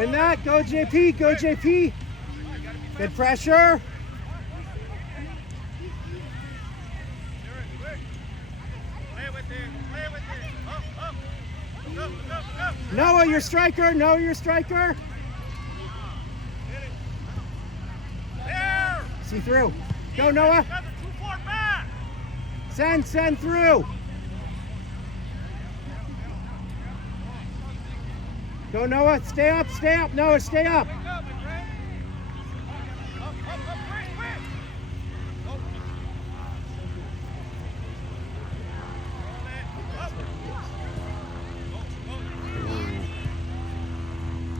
Win that. Go, JP. Go, JP. Good pressure. Noah, your striker. Noah, your striker. See through. Go, Noah. Send through. Go, Noah. Stay up. Noah, stay up.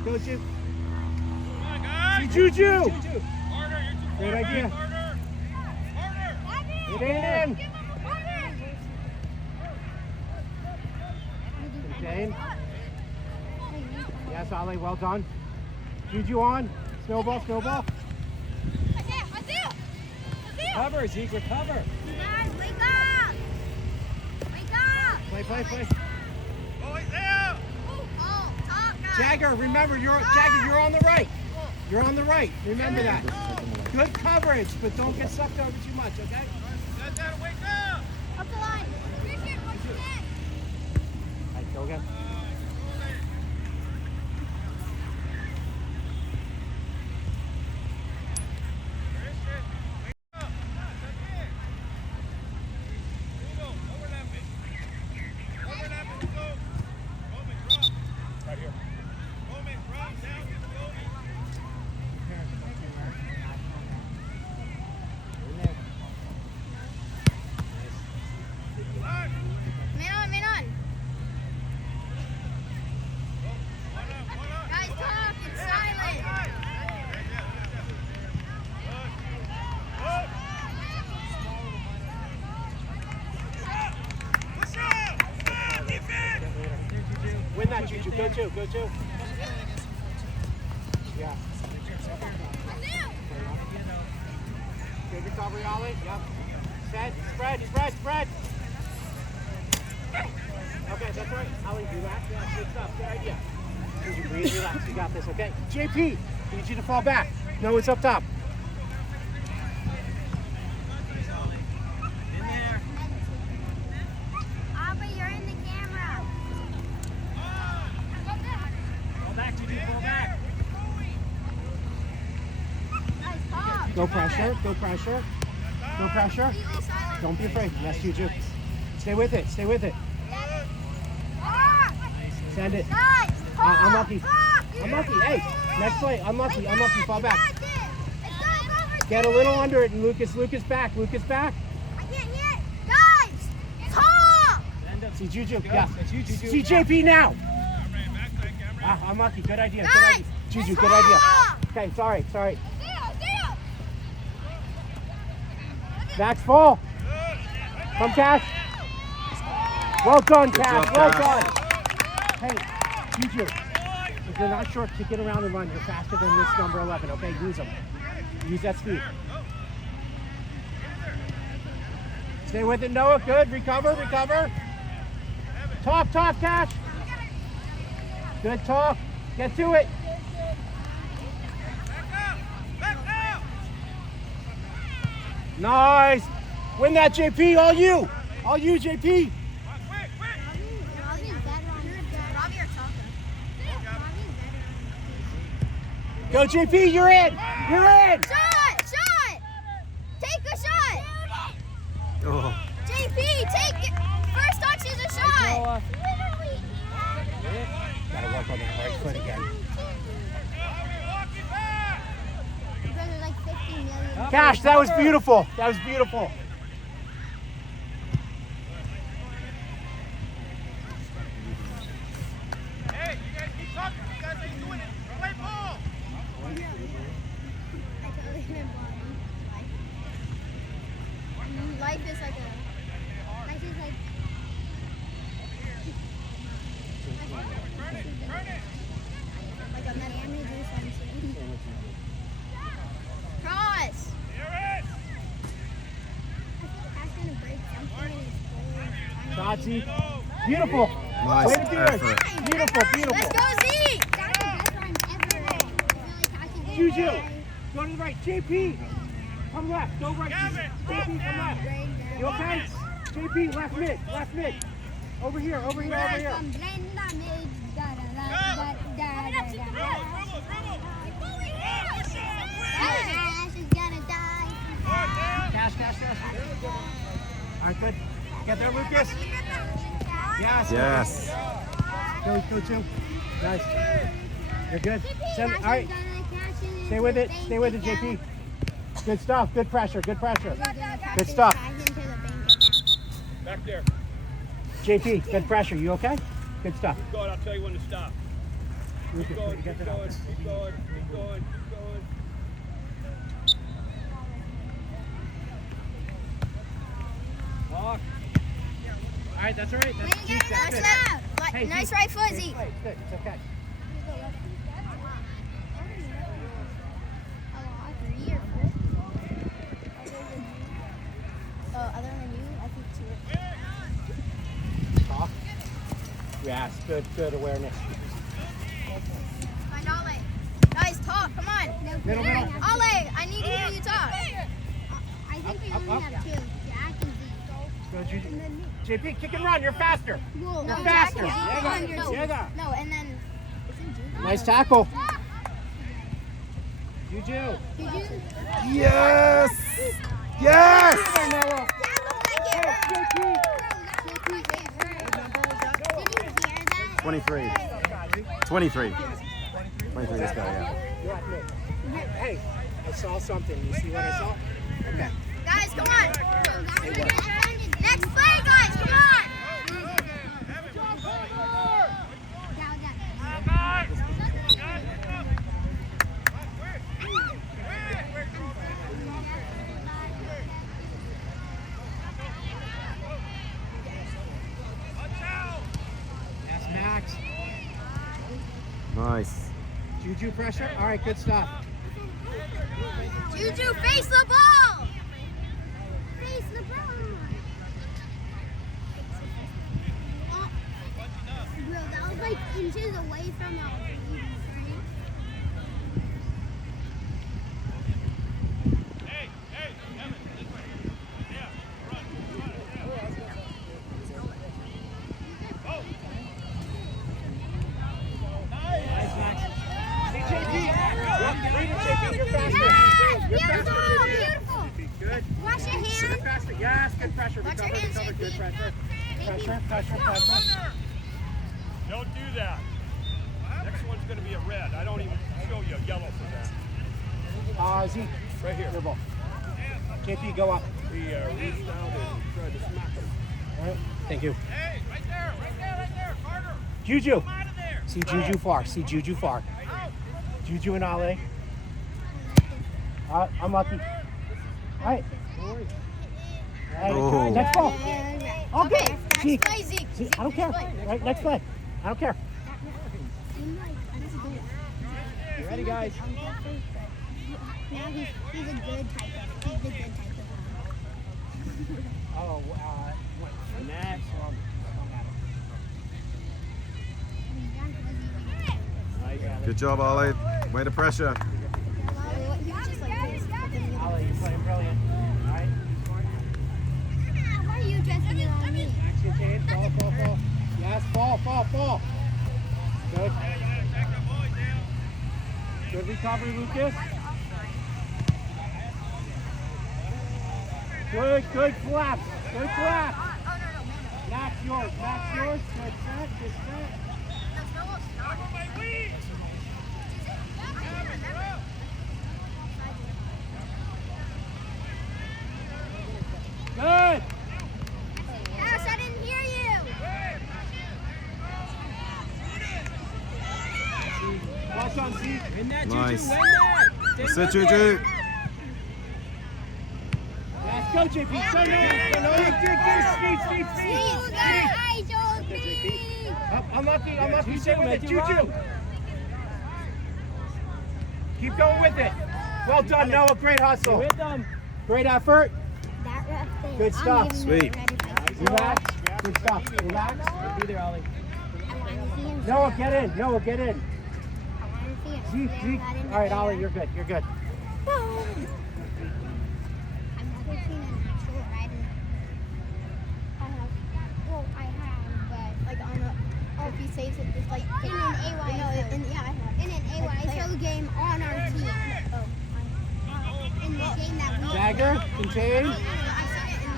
Go, Juju. See Juju. Great idea. Get in. Contain. Yes, Ali, well done. Juju on. Snowball. Cover, Zeke, recover. Guys, wake up! Play. Oh, talk, guys. Jagger, remember, you're on the right. You're on the right. Remember that. Good coverage, but don't get sucked over too much, okay? Wake up! Up the line. Christian, what's your neck? All right, go again. Man on. Guys, talk. It's silent. Win that, Juju. Go two. Yeah. Good recovery, Ollie. Yep. Set. Spread. Okay, that's right. Ollie, relax. Yeah, good stuff. Good idea. Juju, breathe, relax. You got this, okay? JP, need you to fall back. No, it's up top. Abba, you're in the camera. Fall back, Juju, fall back. Guys, talk. Go pressure. Don't be afraid. Yes, Juju. Stay with it. Talk. Send it. Guys, talk. Unlucky. Talk. Unlucky. Hey, next play. Unlucky. Fall back. Let's go, Get a little under it, and Lucas back. I can't hit. Guys, talk. See Juju. Go. Yeah. That's you, Juju. See JP now. Unlucky. Good idea. Juju, good idea. Okay, sorry. Zero. Max full. Come, Cash. Well done, Cash. job, Well Cash. done. Hey, Juju. If you're not short, kick it around and run. You're faster than this number 11. Okay, use them. Use that speed. Stay with it, Noah. Good. Recover. Talk, Cash. Good talk. Get to it. Nice. Win that, JP. All you, JP. Go, JP. You're in. Shot! Take a shot! Oh. JP, take it! First touch is a shot! Gotta work on that right foot again. You guys are like 50 million. Cash, that was beautiful. Hey, you guys keep talking. You guys ain't doing it. Play ball. Life is like like a Miami or something. Cross! That's gonna break something in his Shotzi. Beautiful. Nice Way to do it. effort. Beautiful. Let's go, Zeke! That's the best rhyme ever. Juju. Go to the right. JP. Come left. Go right. JP, come left. You okay? JP, left mid. Left mid. Over here. Over here. Over here. Cash. All right, good. Get there, Lucas. Yes. Yes. Go two. Nice. You're good. All right. Stay with it. Stay with it, JP. Good stuff. Good pressure. Good pressure. Good stuff. Back there. JP, good pressure. You okay? Good stuff. Keep going. I'll tell you when to stop. Lucas, Keep going. you got Keep that going. out. Keep going. Keep going. Keep going. Walk. All right, that's all right. That's Zeke, that's it. Hey, Nice Zeke. right foot, Hey, Zeke. It's good. It's okay. Other than you, I think two. Talk. Yes, good awareness. Find Ole. Guys, talk. Come on. Middle. Ole, I need to hear you talk. I think we Up. only have two. Jack and Zeke. Go, Juju. JP, kick and run. You're faster. Well, You're no, faster. Jack and Zeke. Yega. No, and then isn't Juju? Nice tackle. Juju. Juju? Yes. Yes. There, Noah. Did JP. you hear that? 23. 23. 23, let's go, yeah. You're at mid. Hey, I saw something. You see what I saw? Okay. Guys, come on. Next play, guys. Come on. Yes, Max. Nice. Juju pressure. All right, good stuff. Juju, face the ball. Face the ball. Bro, that was like inches away from our screen. Nice, Max. Hey, JP. JP, you're faster. Yes, You're beautiful, faster. beautiful. Good. Wash your You're hands. faster. Yes, good pressure. Watch your Recover. hands, Good JP. pressure. Pressure. Don't do that. Next one's going to be a red. I don't even show you a yellow for that. Zeke. Right here. Your ball. JP, go up. He reached out and tried to smack him. All right. Thank you. Hey, right there, Carter. Juju. Come out of there. See Juju far. Juju and Ale. Unlucky. All right. Hey, Oh. next ball. Okay, Zeke. next play, Zeke. See, I don't care. Right, next play. I don't care. You ready, guys? Now he's a good type of. He's the good type of. Oh, next one. Good job, Ollie. Way to pressure. He was just like this. Ale, you're playing brilliant. All right. Why are you dressing it on me? Action change. Fall. Yes, fall. Good. Good recovery, Lucas. Good flaps. That's yours. Good set. Good. Yes, I didn't hear you. Well done, Zeke. Win that, Nice. Juju. Win that. That's it, Juju. Let's go, JP. Go, no. Speed. Up, unlucky. Stay with it. Juju. Keep going with it. Well done, Noah. Great hustle. With them. Great effort. That ref thing. Good stuff. Sweet. Relax. Good stuff. Relax. Be there, Ollie. I want to see him. Noah, get in. I want to see him. Zeke, Zeke. All right, Ollie, you're good. You're good. I've never seen an actual riding. I have, but like on a. Oh, if he saves it, just like in an AYSO. No, yeah, I have. In an AYSO game on our team. In the game that we. Jagger, contain. I saw it in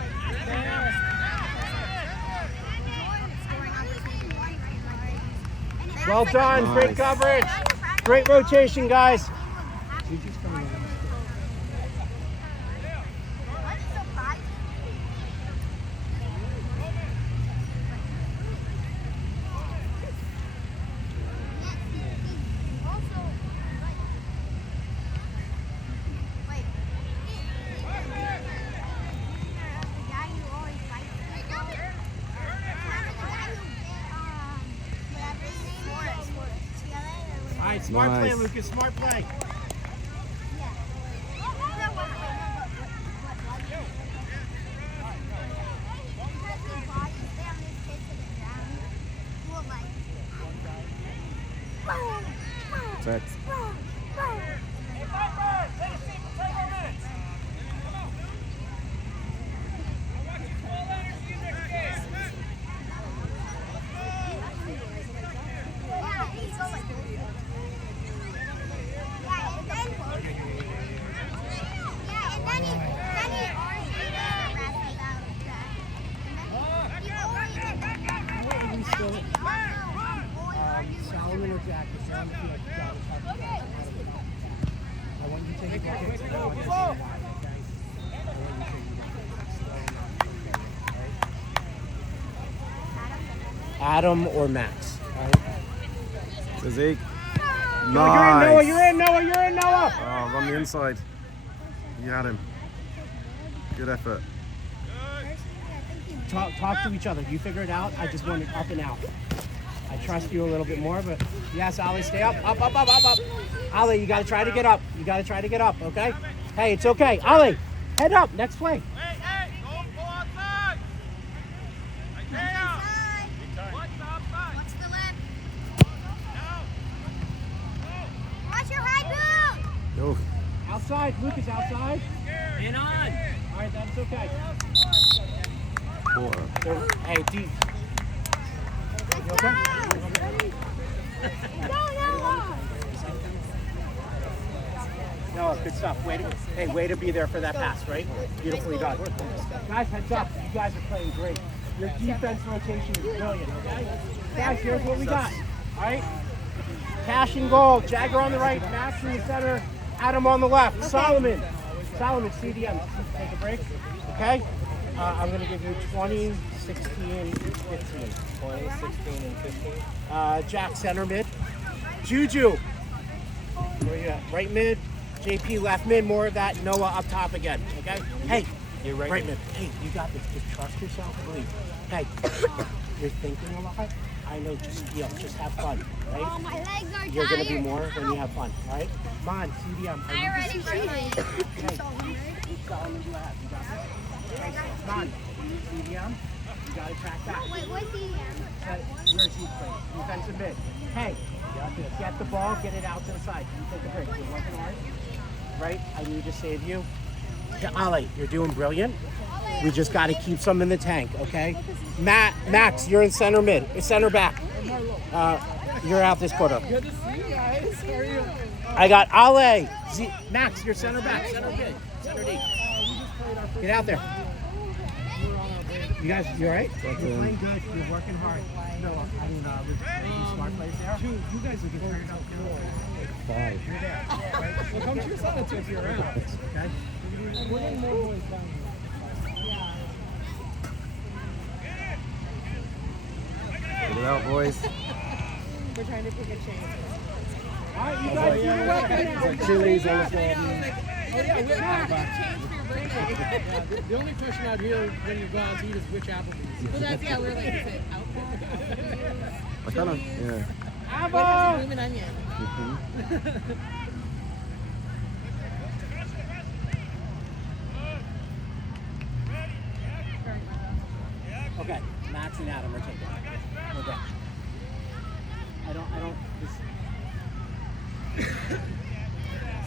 like. Well done. Nice. Great coverage. Great rotation, guys. All right, smart play, Nice. Lucas. Smart play. Set. Solomon or Jack, it's on the field. You gotta talk to Jack. I want you to take a bucket and I want you to say why, okay? I want you to take a bucket. Adam or Max, all right? To Zeke. You're Nice. in, Noah. Oh, run the inside. You had him. Good effort. Talk to each other. You figure it out. I just want it up and out. I trust you a little bit more, but yes, Ollie, stay up. Up. Ollie, you got to try to get up. Okay? Hey, it's okay. Ollie, head up. Next play. Hey, don't go outside. What's the left? Watch your high boot! Go. Outside. Lucas, outside. In on. All right, that's okay. Quarter. Hey, deep. You okay? No, good stuff. Way to be there for that pass, right? Beautifully done. Guys, heads up. You guys are playing great. Your defense rotation is brilliant, okay? Guys, here's what we got. All right? Cash and goal. Jagger on the right. Max in the center. Adam on the left. Solomon, CDM. Take a break, okay? I'm going to give you 20, 16, 15. 20, 16, and 15. Jack center mid. Juju. Where you at? Right mid. JP left mid. More of that. Noah up top again. Okay? Hey. You're Right mid. Hey, you got this. Just trust yourself. Believe. Hey. You're thinking a lot. I know. Just feel. Just have fun. Right? Oh, my legs are You're going to be tired. more when you have fun. All right? Come on. CDM. I already shooting. Hey. Solomon, you have. You got this. Hey, come on. CDM. You got to track back. Wait, what's the Where's he playing? Defensive mid. Hey, get the ball, get it out to the side. You take a break. You're working hard. Right? I need to save you. Yeah, Ollie, you're doing brilliant. We just got to keep some in the tank, okay? Max, you're in center mid. Center back. You're out this quarter. Good to see you guys. How are you? I got Ale. Max, you're center back. Center mid. Center D. Get out there. You guys, you all right? You're playing good. You're working hard. No, I mean, making smart plays there. Dude, you guys will get turned out good. 5. You're there, right? Well, come to your side if you're around. Okay? We're getting more boys down Get it out, boys. We're trying to take a chance. All right, you guys, you're welcome now. Chili's on the floor. Oh, yeah, we're yeah, the only question out here when you go out to eat is which Applebee's. Well, that's, yeah, we're like, is it outback? I kind of, yeah. What has a blooming onion? Okay, Max and Adam are taking it. Okay. I don't,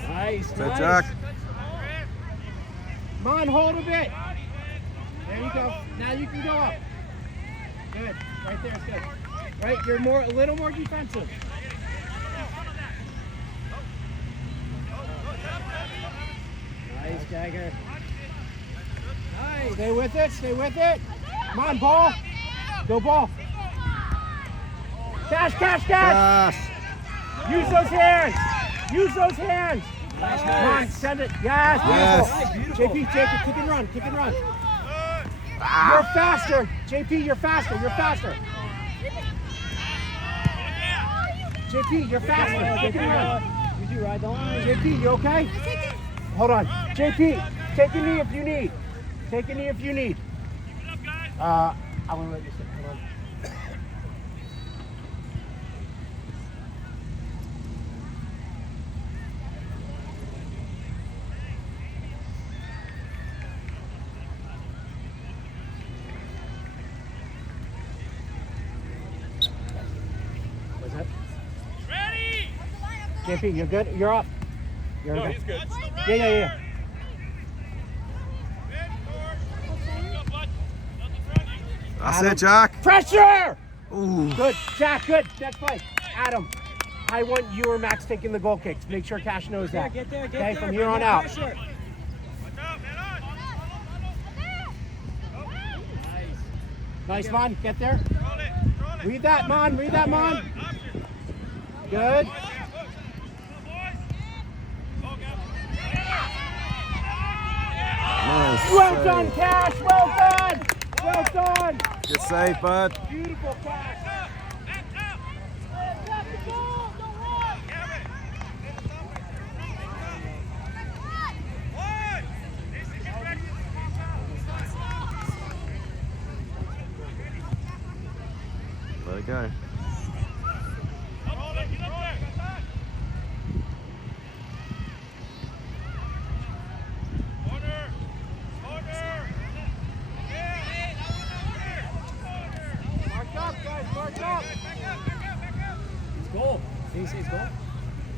Nice, Set, nice. Jack. Come on, hold a bit. There you go. Now you can go up. Good. Right there is good. Right, you're a little more defensive. Nice, Jagger. Nice. Stay with it, stay with it. Come on, ball. Go ball. Cash, cash, cash. Cash. Use those hands. Use those hands. Come on, send it. Yes, beautiful. JP, take it. Kick and run. Kick and run. You're faster. JP, you're faster. You're faster. JP, you're faster. Kick and run. Did you ride the line? JP, you okay? Hold on. JP, take a knee if you need. Take a knee if you need. I want to let you sit. Hold on. What's that? Ready? JP, you're good? You're up. You're No, okay. he's good. Yeah. That's it, Jack. Pressure! Ooh. Good. Jack, good. Next play. Adam, I want you or Max taking the goal kicks. Make sure Cash knows that. Get there, Okay, there. from here on out. Pressure. Nice, Mon. Get there. Read that, Mon. Read that, Mon. Good. Nice. Well save. done, Cash. Well done. Well done. Good save, bud. Beautiful, Cash. Let it go. Mark up, guys. Mark up. It's goal. Did he say it's goal?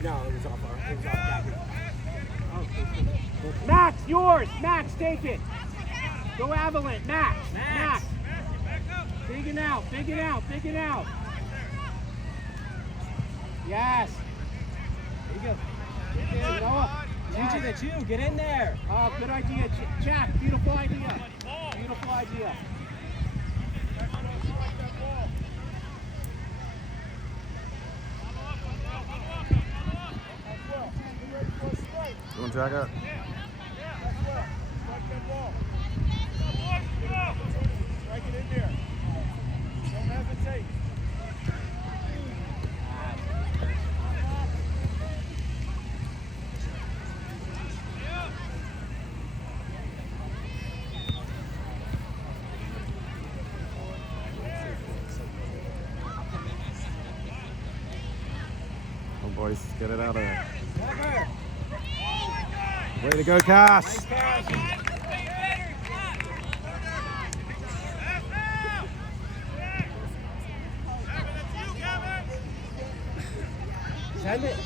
No, it was off our. It was off that. Max, yours. Max, take it. Go Avalanche. Max. Max. Big and out. Big and out. Big and out. Yes. There you go. There, Noah. Teach it to you. Get in there. Oh, good idea, Jack. Beautiful idea. Beautiful idea. Come on, Jack. Up. Strike it in there. Don't hesitate. Come on, boys. Get it out of there. Cover. Way to go, Cash. Send it.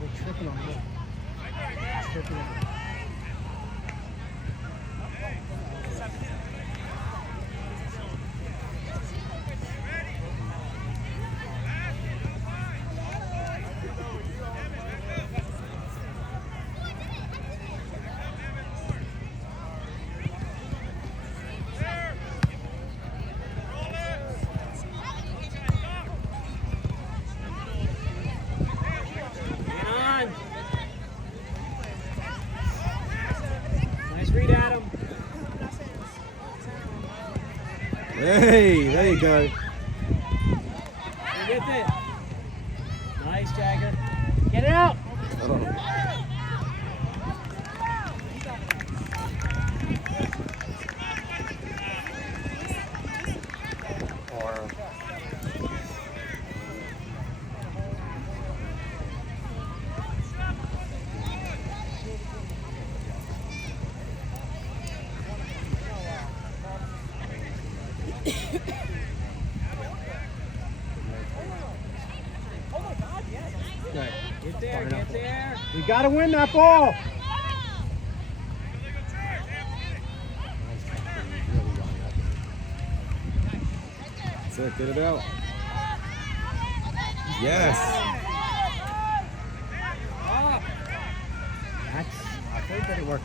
We're tripping on it. Tripping on it. Nice read, Adam. Hey, there you go. You get it. Nice, Jagger. Get it out. Oh. Good. there. We got to win that ball. That's it, get it out. Yes. I think that it works.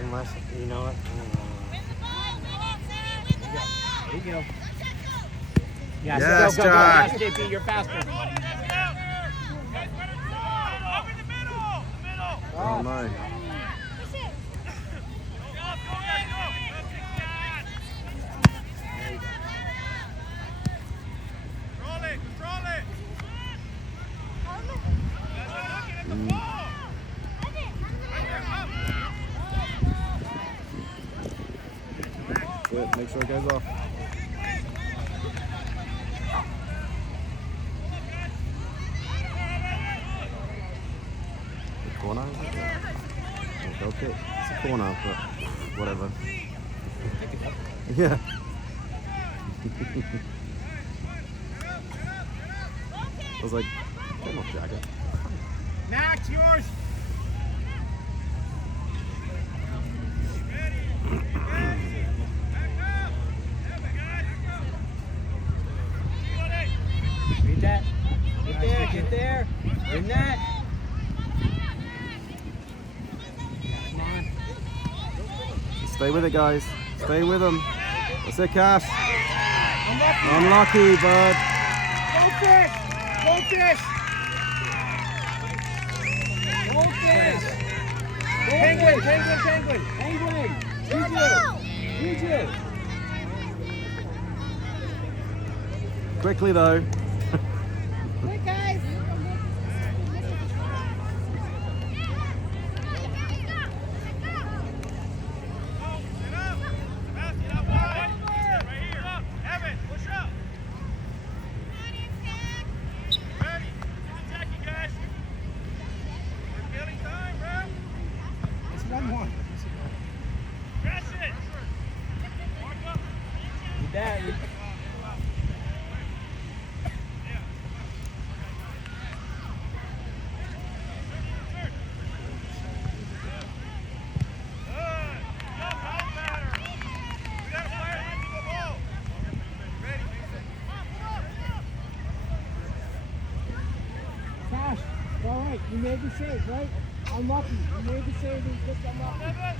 Unless, you know what? There you go. Yes, Yes, go, go, go. Jack. Yes, JP, you're faster. Oh, no. That's it, make sure it goes off. The corner? Okay, it's a corner, but whatever. Yeah. I was like, come on, jacket. Max, yours. Read that. Get there, get there. Win that. Stay with it, guys. Stay with them. That's it, Cash. Unlucky, bud. Go fish. Go fish. Go fish. Penguin, penguin, penguin. Penguin. Juju. Quickly, though. Quick, guys. It's 1-1. Read that. Cash, all right, you made the save, right? Unlucky. You made the save and just unlucky.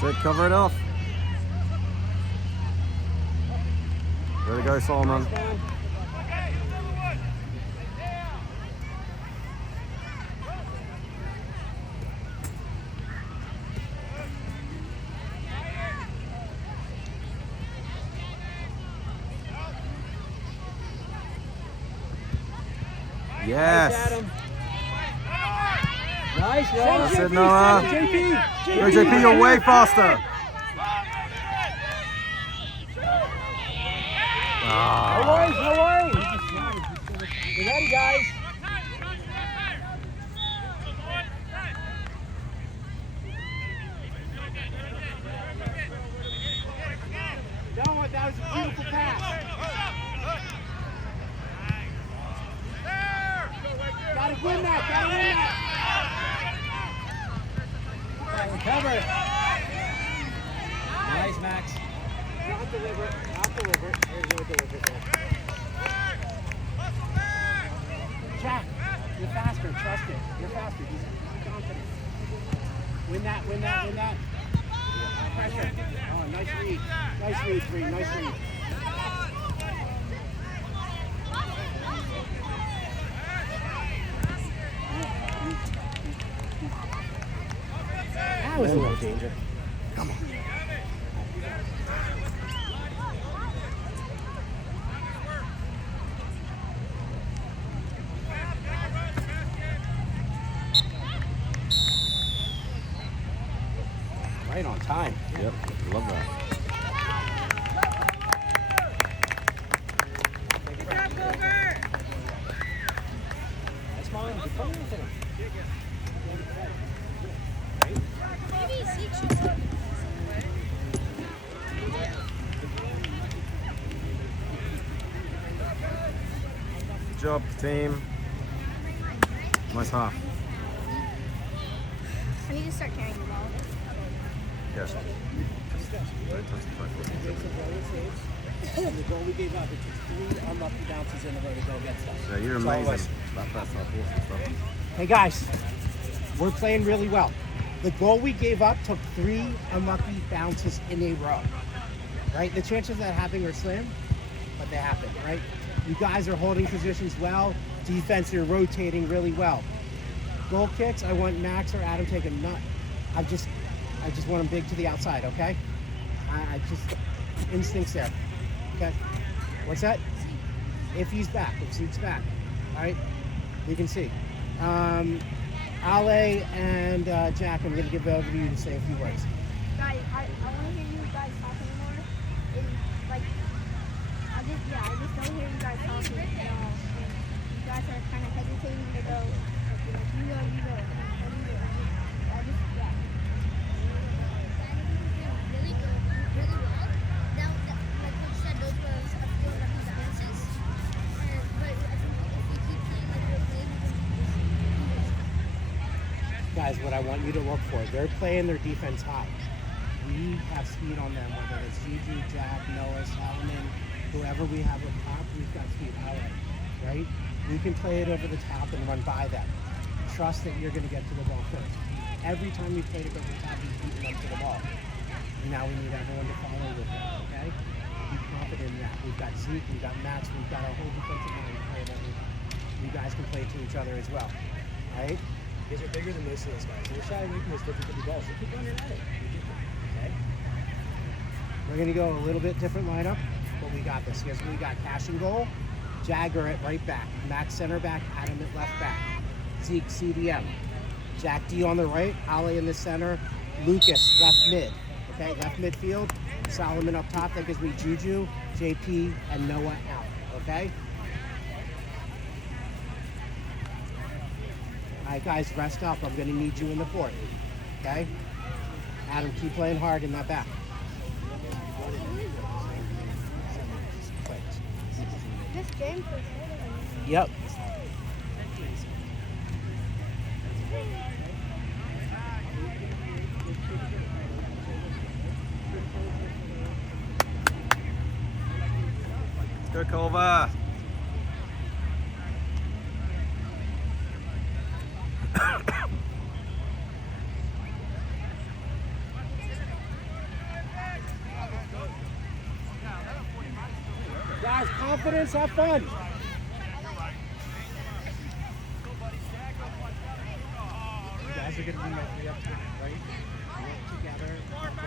That's it, cover it off. There we go, Solomon. Yes. Nice, Rob. That's it, Noah. JP. Go, JP, you're way faster. No Ah. worries, no worries. You ready, guys? Noah, that was a beautiful pass. Gotta win that, gotta win that. Recover. Nice, Max. Not deliver, not deliver. There's no deliver. Jack, you're faster, trust it. You're faster, he's confident. Win that, win that, win that. Pressure. Oh, nice read. Nice read, Green, nice read. That was a little danger. Come on. Right on time. Yep, love that. job, team. Nice half. I need to start carrying the ball. Yes. Don't touch the puck. And the goal we gave up, it took 3 unlucky bounces in a row to go get stuff. Yeah, you're That's all it amazing. was. That's awesome stuff. Hey guys, we're playing really well. The goal we gave up took 3 unlucky bounces in a row. Right? The chances of that happening are slim, but they happen, right? You guys are holding positions well. Defense, you're rotating really well. Goal kicks, I want Max or Adam take a nut. I just want them big to the outside, okay? I just, instincts there, okay? What's that? If he's back, if Zeke's back, all right? You can see. Ale and Jack, I'm gonna give it over to you to say a few words. Guys, I want to hear you guys talking more. And, like, I just don't hear you guys talking at all. You guys are kind of hesitating to go. Like, you go. I just, yeah. Really good, really well. Now, like Coach said, those were a few of the bounces. But I think if we keep playing like we're playing, we can do this. Guys, what I want you to look for, they're playing their defense high. We have speed on them, whether it's Juju, Jack, Noah, Solomon, whoever we have up top, we've got speed out, right? We can play it over the top and run by them. Trust that you're going to get to the ball first. Every time we played it over the top, we've beaten them to the ball. Now we need everyone to follow with it, okay? Be confident in that. We've got Zeke, we've got Max, we've got our whole defensive line to play it over. You guys can play to each other as well, right? You guys are bigger than most of those guys. We're shy away from those 50-50 balls. So keep running at it. We get them. Okay? We're going to go a little bit different lineup, but we got this. Here's what we got. Cash and goal. Jagger at right back. Max center back. Adam at left back. Zeke CDM. Jack D on the right. Ali in the center. Lucas left mid. Okay, left midfield. Solomon up top. That gives me Juju, JP, and Noah out. Okay? All right, guys, rest up. I'm going to need you in the fourth. Okay? Adam, keep playing hard in that back. This game for Yep. Let's go, Culver. Guys, confidence, have fun. You guys are going to be my 3 up top, right? Work together,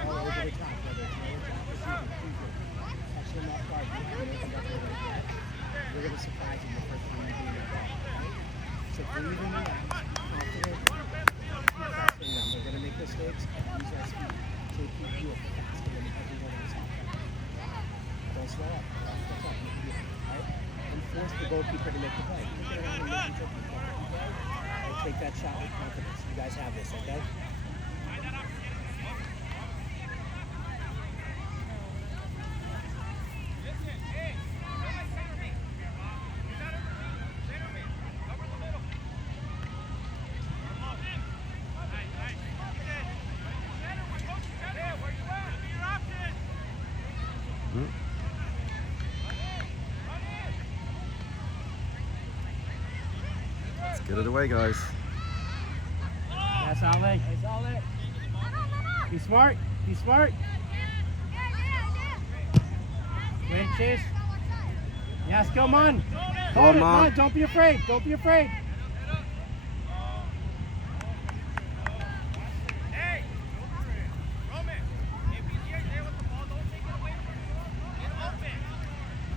all over the top, whether it's Noah, Jack, or Juju. Touch them off guard. You're going to surprise them the first time you do that ball, right? So breathe in, relax, confident, keep pressing them. They're going to make mistakes, use our speed. So keep doing it faster than everyone else out there. Don't slow up. That's all you can do, right? And force the goalkeeper to make the play. Look at around and make him tricky. And take that shot with confidence. You guys have this, okay? Let's get it away, guys. Yes, Ale. Be smart. Be smart. Great chase. Yes, come on. Hold it, Mon. Don't be afraid. Don't be afraid.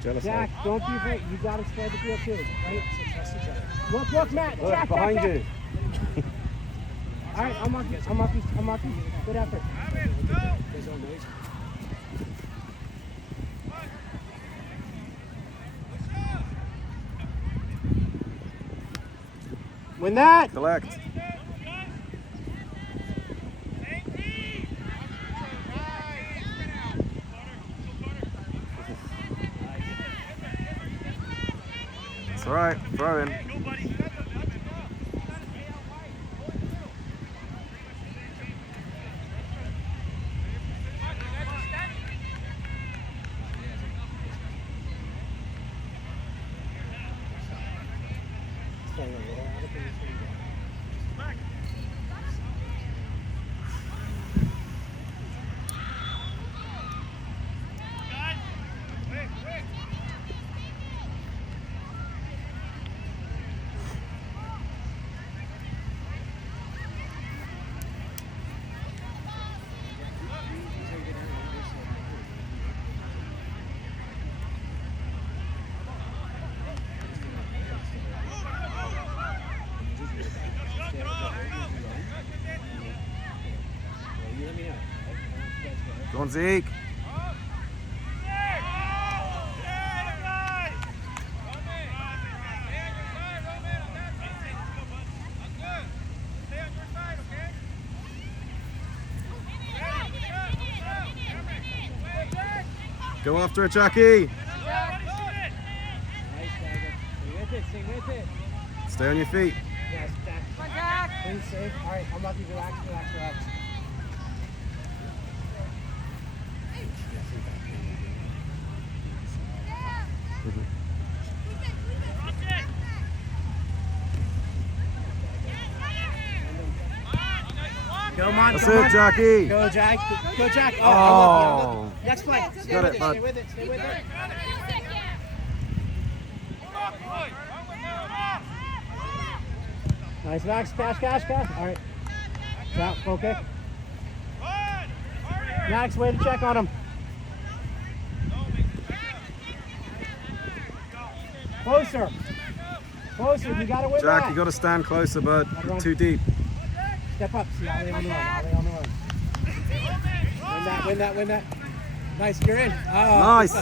Genocide. Jack, don't be afraid. You got to spread the field too, right? So trust each other. Look, Matt. Look, Jack, behind Jack, you. Jack. All right, I'm marking. Good effort. There's no noise. Win that. Collect. That's all right. Throw in. Go on, Zeke. Go after it, Jackie. Stay with it. Stay on your feet. Yes, Jack. Please safe. All right, I'm lucky. Relax. Come on, That's come it, on. Jackie. Go, Jack. Go, Jack. Oh. I'm lucky. Next play. Stay Got with it, it. bud. Stay with it. Stay with it. Nice, Max. Cash. All right. Out. Go kick. Max, way to check on him. Closer. You got to win Jack, that. you got to stand closer, bud. Too deep. Step up. See, Ollie on the run. Win that. Nice, you're in. Oh, Nice.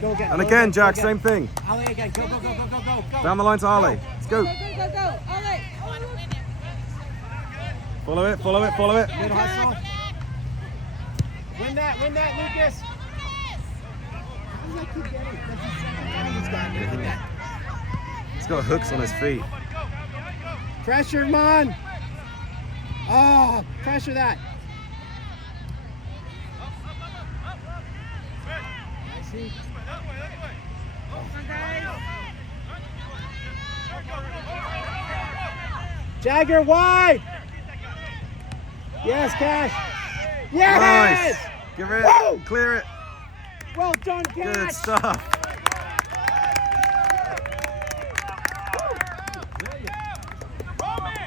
Go again. And go again, go Jack, again. same thing. Ollie again. Go. Down the line to Ollie. Let's go. Go. Ollie. Follow it. Good hustle. Win that, Lucas. How does that keep getting? That's the second time he's gotten it. Look at that. He's got hooks on his feet. Pressure him on. Oh, pressure that. I see. Jagger wide. Yes, Cash. Yes. Nice. Give it. Woo! Clear it. Well done, Cash. Good stuff.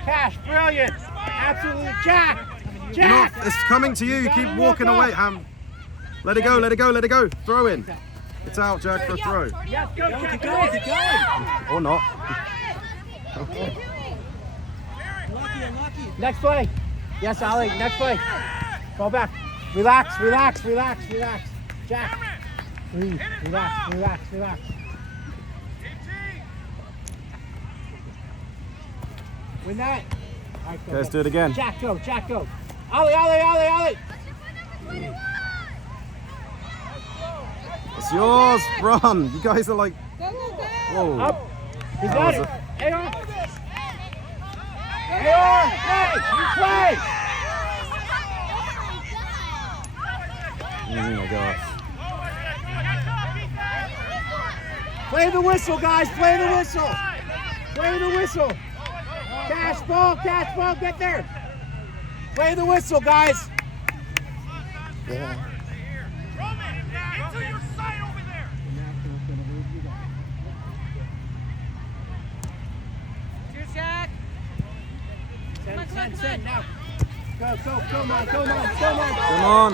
Cash, brilliant. Absolutely, Jack. You're not, it's coming to you. You keep walking away. Let it go. Throw in. It's out, Jack, for a throw. Yes, go, Jack. Keep going. Or not. Next play. Yes, Ollie. Next play. Go back. Relax. Jack. Breathe. Relax. Win that. All right, go, Okay, let's go. do it again. Jack, go. Ollie. It's yours. Run. You guys are like, Go. whoa. Up. He's That got was it. AR. Play. Oh my gosh. Play the whistle, guys. Play the whistle. Cash ball. Get there. Play the whistle, guys. Into your side over there. Cheers, Jack. Send now. Go, man. Come on.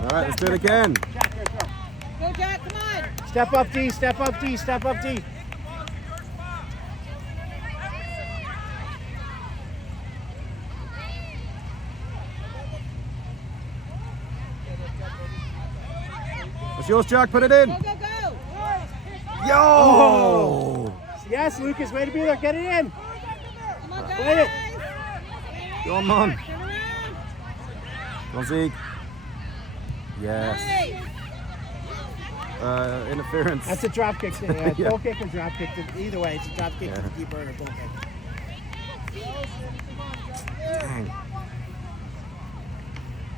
All right, let's do it again. Go, Jack. Come on. Step up, D. It's yours, Jack. Put it in. Go. Yo! Oh. Yes, Lucas, way to be there. Get it in. Come on, guys. Play it. Come on. Turn around. Come on, Zeke. Yes. Hey. Interference. That's a drop kick. Yeah, Yeah. goal kick or drop kick. Either way, it's a drop kick to the keeper or a goal kick. Dang.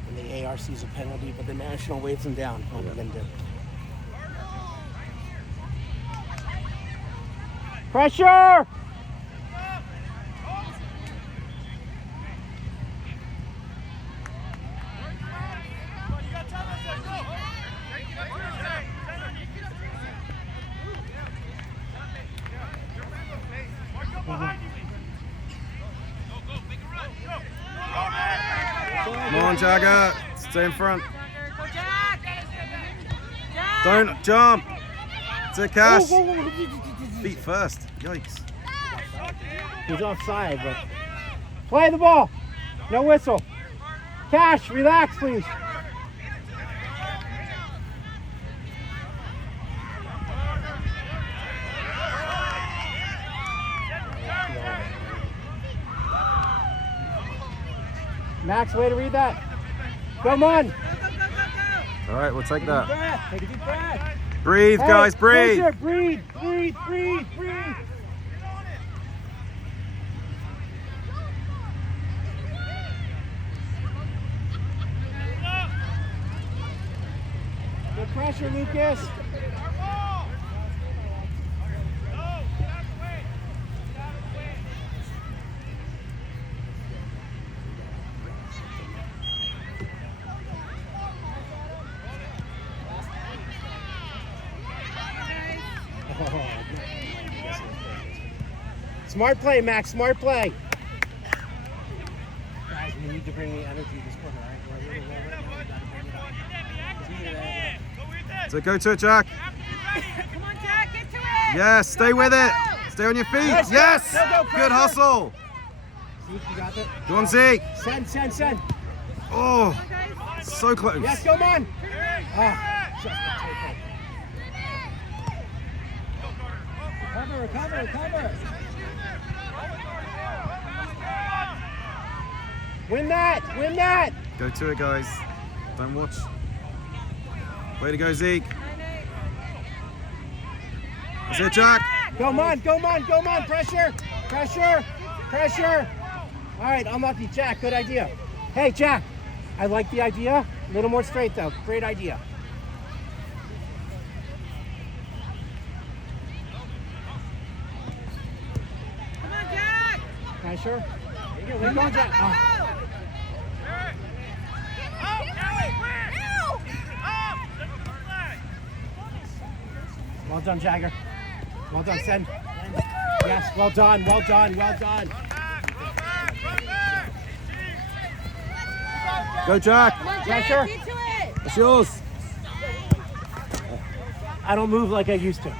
And the ARC's a penalty, but the national waves them down. What we're going to do. Pressure! Come on, Jagger. Stay in front. Go, Jack. Jack. Don't jump. It's a Cash. Whoa, whoa, whoa. Feet first. Yikes. He's offside, but play the ball. No whistle. Cash, relax, please. Max, way to read that. Come on. Go, go, go, go, go. All right, we'll take that. Breath. Take a deep breath. Breathe, Hey, guys, breathe. Fisher, breathe, breathe, breathe, breathe. Good pressure, Lucas. Smart play, Max. Smart play. Guys, we need to bring the energy this quarter, all right? We're really low right now. We gotta bring it up. So go to it, Jack. Come on, Jack, get to it. Yes, stay with it. Stay on your feet. Yes, Yes. go, go, Good pressure. hustle. Zeke, you got it? Go on, Zeke. Send. Oh, so close. Yes, come on. Ah, just a tape. Recover. Win that. Go to it, guys. Don't watch. Way to go, Zeke. That's it, Jack. Come on. Pressure. All right, unlucky, Jack. Good idea. Hey, Jack. I like the idea. A little more straight, though. Great idea. Come on, Jack. Pressure. There you go, Jack. Oh. Well done, Jagger. Well done, Sen. Yes, well done. Go, Jack. Come on, Jack, Pressure. get to it. It's yours. I don't move like I used to.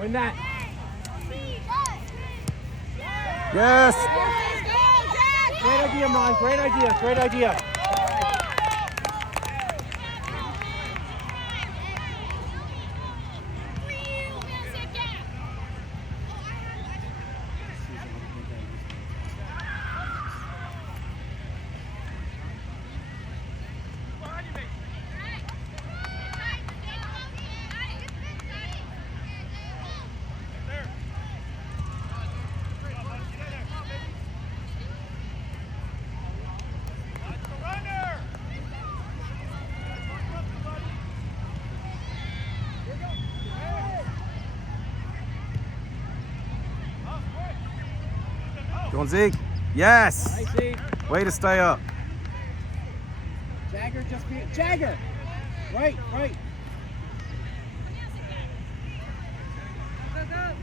Win that. Yes. Let's go, Jack. Great idea, Mon. Great idea. Go on, Zeke. Yes. Nice, Zeke. Way to stay up. Jagger, Jagger. Right. Go, go.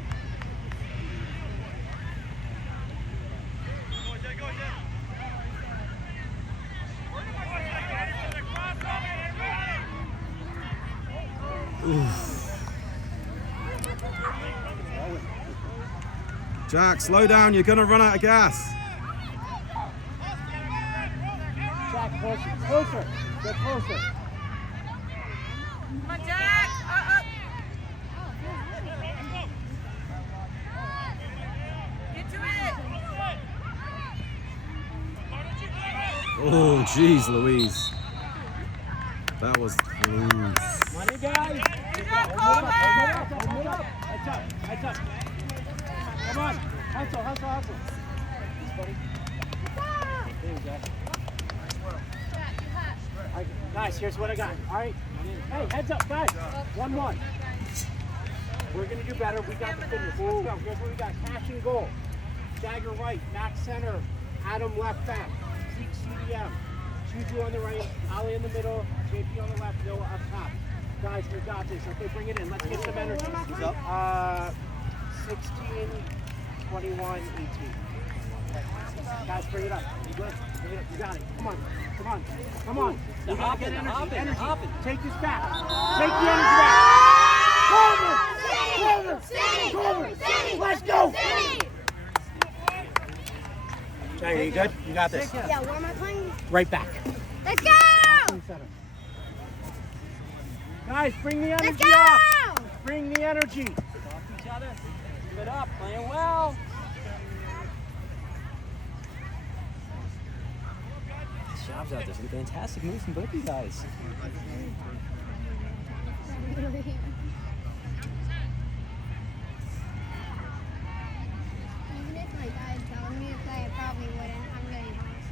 Jack, slow down. You're going to run out of gas. Jack, closer. Get closer. Come on, Jack. Up. Get to it. Oh, jeez, Louise. That was loose. Come on in, guys. Hold it up. Heads up. Come on. Hustle. Buddy. There you go. All right, guys, here's what I got. All right. Hey, heads up, guys. 1-1. We're going to do better. We got the finish. Let's go. Here's what we got. Cash and goal. Jagger right. Max center. Adam left back. Zeke CDM. Juju on the right. Ali in the middle. JP on the left. Noah up top. Guys, we got this. Okay, bring it in. Let's get some energy. 16, 21, 18. Guys, bring it up. You good? Bring it up. You got it. Come on. You gotta get energy. Take this back. Take the energy back. Culver. Let's go. Jagger, you good? You got this. Yeah, where am I playing? Right back. Let's go! Guys, bring the energy Let's go! up. Bring the energy. Off each other. Keep it up. Playing well. Jobs out there. Some fantastic moves from both you guys. Even if my dad told me to play, I probably wouldn't. I'm really honest.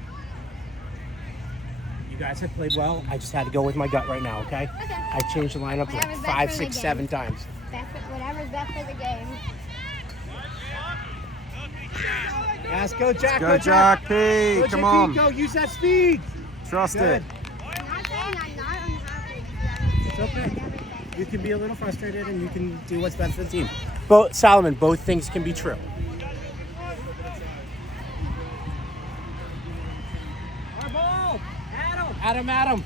You guys have played well. I just had to go with my gut right now, okay? Okay. I changed the lineup like Whatever's best 5, for the 6, game. 7 times. Whatever's best for the game. Yes, go Jack. Go, Jack P. Go, Come JP, on. Go, use that speed. Trust Good. it. I'm not saying I'm not unhappy. It's okay. You can be a little frustrated and you can do what's best for the team. Both Solomon, both things can be true. Our ball. Adam. Adam.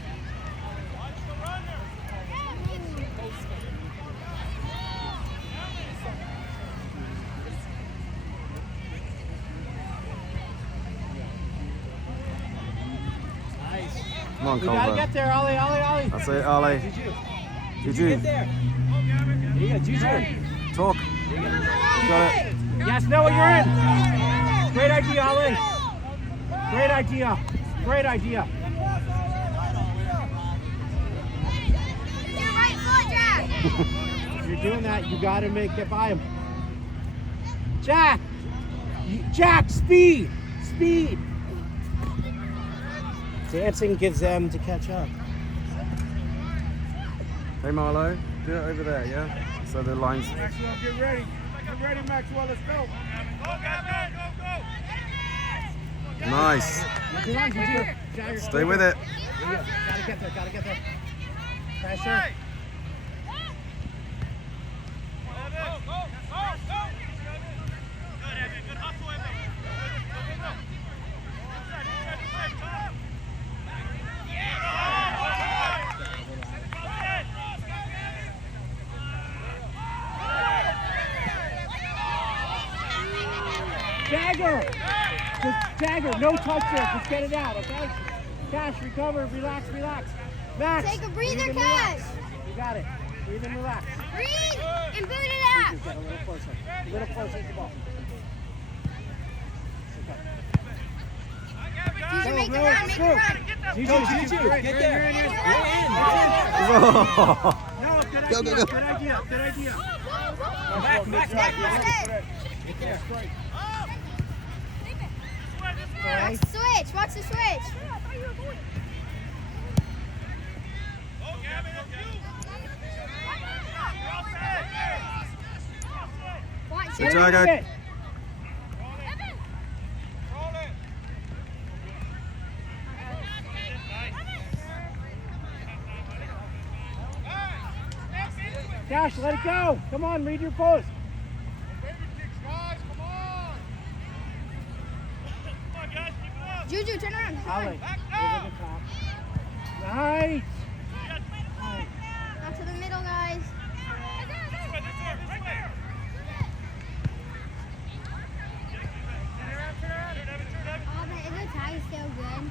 Come on, We gotta Culver. get there, Ollie. That's it, Ali. Juju, Get there. There you go, Juju. talk. You got it. Yes, Noah, you're in. Great idea, Ollie. Great idea. Use your right foot, Jack. If you're doing that, you gotta get by him. Jack, speed. Dancing gives them to catch up. Hey, Marlo, do it over there, yeah? So the lines. Maxwell, get ready. Get ready, Maxwell. Let's go. Go. Nice. Jagger, Stay with it. Gotta get there. Pressure. Jagger, no touch there. Just get it out, okay? Cash, recover, relax. Max. Take a breather, breathe and Cash. relax. You got it. Breathe and relax. Breathe and boot it up. Just get a little closer. To the ball. Juju, make a run. Juju, get there. No, good idea. Good idea. Back. Get there. Watch the switch. Watch the switch. Watch Good it. Jagger. Cash, let it go. Come on, read your post. Juju, turn around. Ollie, over the top. Nice. Out to the middle, guys. Oh, the tie is still good.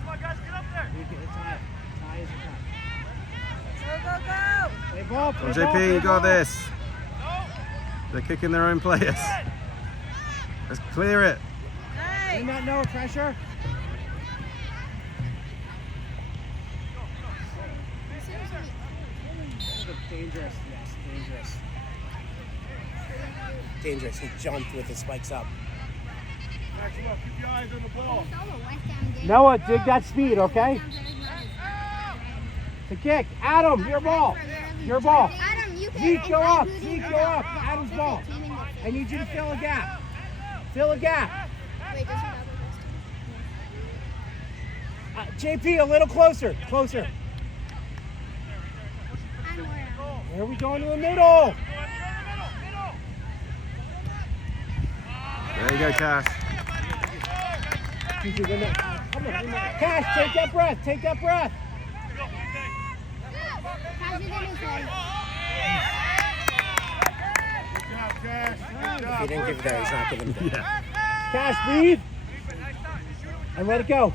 Tie is a tie. Go. Play ball, Come on, JP, you got this. They're kicking their own players. Let's clear it. Hey. Do not know pressure. As soon as we Dangerous, yes, dangerous. Dangerous, he jumped with his spikes up. Max, look, keep your eyes on the ball. It's all a West Ham game. Noah, dig that speed, okay? West Ham's very good. To kick. Adam, your ball. Your ball. Adam, you can. Zeke, go up. including Zeke, the go up. Adam's ball. team in the- I need you to fill a gap. Fill a gap. Wait, does he have a West JP, a little closer. Closer. Ham? I'm more out. Where are we going to the middle? There you go, Cash. Juju, win that. Come on. Cash, take that breath. Take that breath. How's it gonna play? Good job, Cash. Good job. If he didn't give it there, he's not giving it there. Yeah. Cash, breathe. And let it go.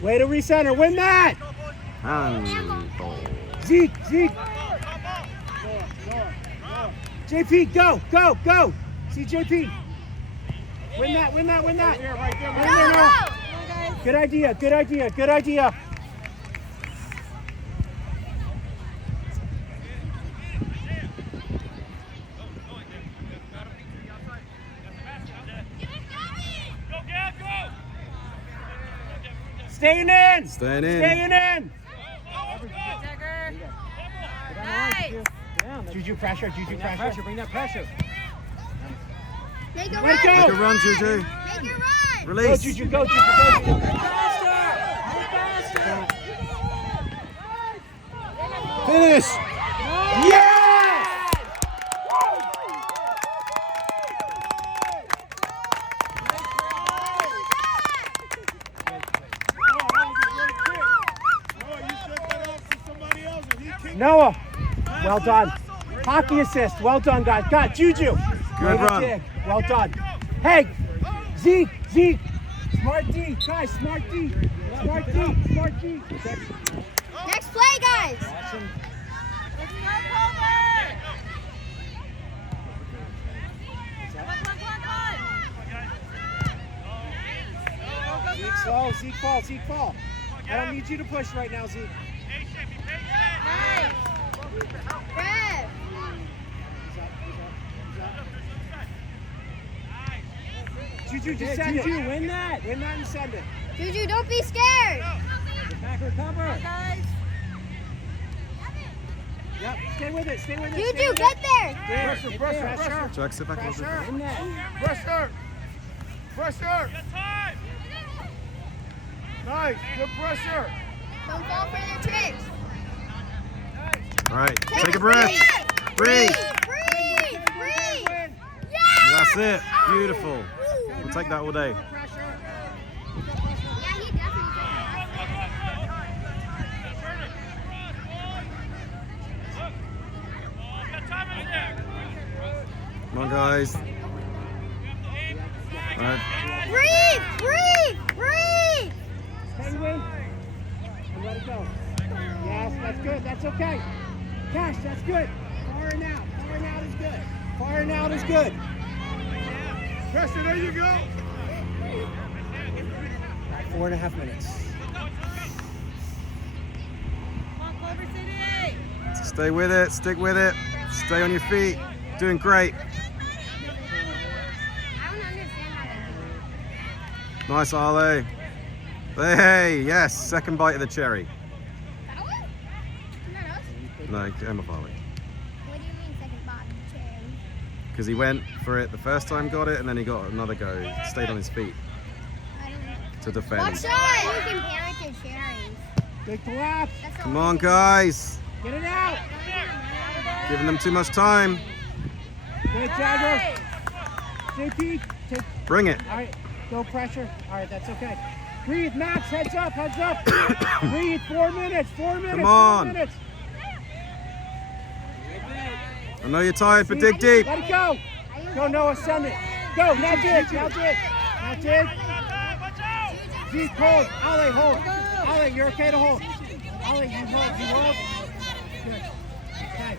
Way to recenter. Win that. Handball. Zeke. JP, go. See JP. Win that. Right there, right there. No. Good idea. Staying in. Staying in. Jagger. Nice. Juju pressure. Bring that pressure. Make a Let it run. go. Make a run, Juju. Make a run. Go, Release. Juju. Go. Finish. Yes! Noah, well done. Hockey assist, well done, guys. Got Juju. Good Way to run. dig. Well done. Hey, Zeke. Smart D, guys. Smart D. Next play, guys. Let's go, Culver. Come on. Zeke fall. I don't need you to push right now, Zeke. Nice. Rev. Juju, just send it. Win that and send it. Juju, don't be scared. Back recover. Guys. Yep, stay with it. Juju, get there. Pressure. Jack, sit back a little bit. In there. Pressure. Nice. Good pressure. Don't fall for the tricks. All right, take a breath. Breathe. Breathe. Yeah. That's it. Beautiful. We'll take that all day. Yeah, he definitely Come on, guys. All right. Breathe. Stay with. And let it go. Yes, that's good. That's okay. Cash, that's good. Far and out is good. Pressure, there you go. 4.5 minutes. Come on, Culver City. Stay with it. Stick with it. Stay on your feet. Doing great. I don't understand how they do it. Nice, Arle. Hey, yes. Second bite of the cherry. That one? Isn't that us? No, Emma Farley. What do you mean second bottom chair? Because he went for it the first time, got it, and then he got another go. He stayed on his feet I don't know. to defend. Watch out! You can panic your cherries. Good collapse. That's the Come only on, thing. guys. Get it out. Giving them too much time. Good, Jagger. JP, take. Bring it. All right, go pressure. All right, that's okay. Breathe, Max. Heads up. Breathe. 4 minutes. Come on. 4 minutes. I know you're tired, but dig deep. Let it go. Go, Noah. Send it. Go. Now dig. Zeke, hold. Ale, hold. Ale, you're okay to hold. Ale, you hold. Good. Okay.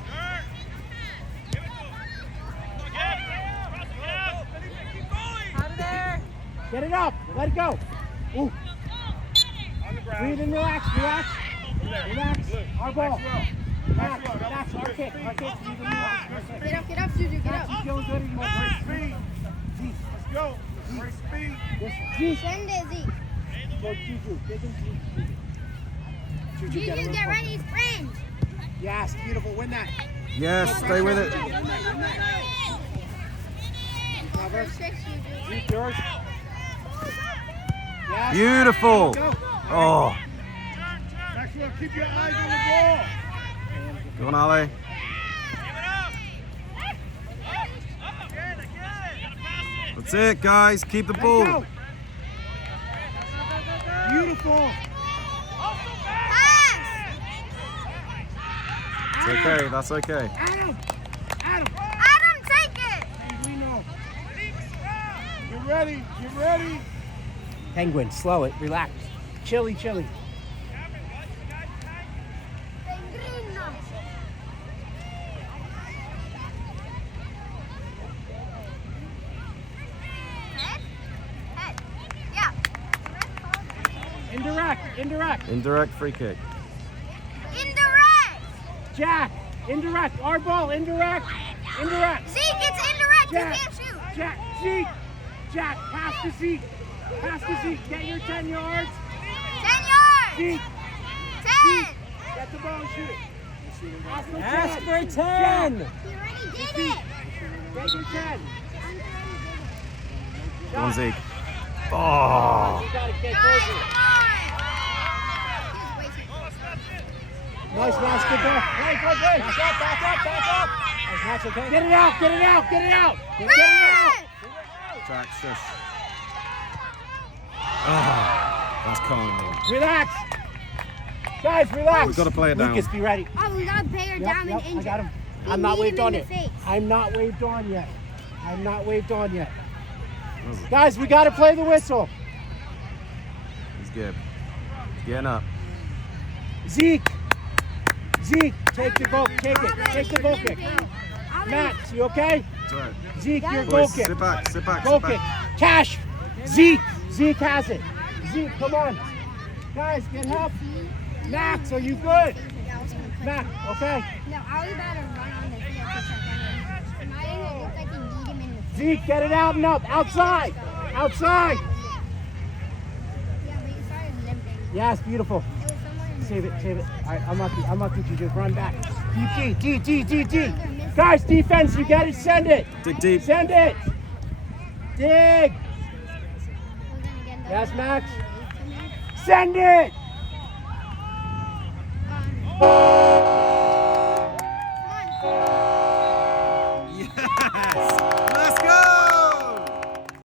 Out of there. Get it up. Let it go. Ooh. Breathe and relax. there. Relax. Blue. Our ball. Maxwell. Relax. Our kick. Our kick. You can move. Get up, Juju, get Max, up. you feeling good or you want Great to speed. Zeke. Let's go. Great speed. Zeke. Send it, Zeke. Go Juju. Big and Juju. Juju, Juju, get a get run. ready, sprint. Yes, beautiful. Win that. Yes, stay with it. Cover. First six, Juju. Zeke, yours. Yes. Beautiful. Go. Oh, Maxwell, keep your eyes on the ball. go on, Ali. That's it, guys. Keep the Let ball. go. Beautiful. Pass. It's okay. That's okay. Adam. Adam. Adam, take it. We know. Get ready. Get ready. Penguin, slow it. Relax. Chilly, chilly. Yeah. Indirect. Indirect. Indirect free kick. Indirect. Jack. Indirect. Our ball. Indirect. Indirect. Zeke, it's indirect. You Jack. can't shoot. Jack. Zeke. Jack. Pass to Zeke. Pass to Zeke. Get your 10 yards. 10 yards. Zeke. 10. Get the ball and shoot it. Ask for a 10. Jack. He already did it. Get your 10. Go on, Zeke. Oh, You gotta get Guys, closer. come on. He was way too close. Nice, nice, good ball. Hey, good, good. Back up. That's okay. Get it out, get it out, get it out. Get it out. Jack, shush. Oh, that's calm. Relax. Guys, relax. We've got to play it down. Lucas, be ready. Oh, we got to pay her down and I injure. got him. We I'm not need waved him on in yet. the face. I'm not waved on yet. I'm not waved on yet. Guys, we got to play the whistle. He's good. He's getting up. Zeke. Zeke, take the goal. Take it. Take the goal kick. Max, you okay? It's all right. Zeke, your goal Boys, kick. sit back, sit back, Goal sit kick. back. Cash. Zeke. Zeke has it. Zeke, come on. Guys, get help. Max, are you good? Max, okay. No, I was about to run on the field to check on him. Mine looked like he beat him in the face. Zeke, get it out and up. Outside. Outside. Yeah, but he started limping. Yes, beautiful. It was somewhere in the Save it, save it. All right, I'm lucky you just run back. D. Guys, defense, you got to send it. Dig deep. Send it. Dig. We're gonna get the Yes, Max. Come here. Send it.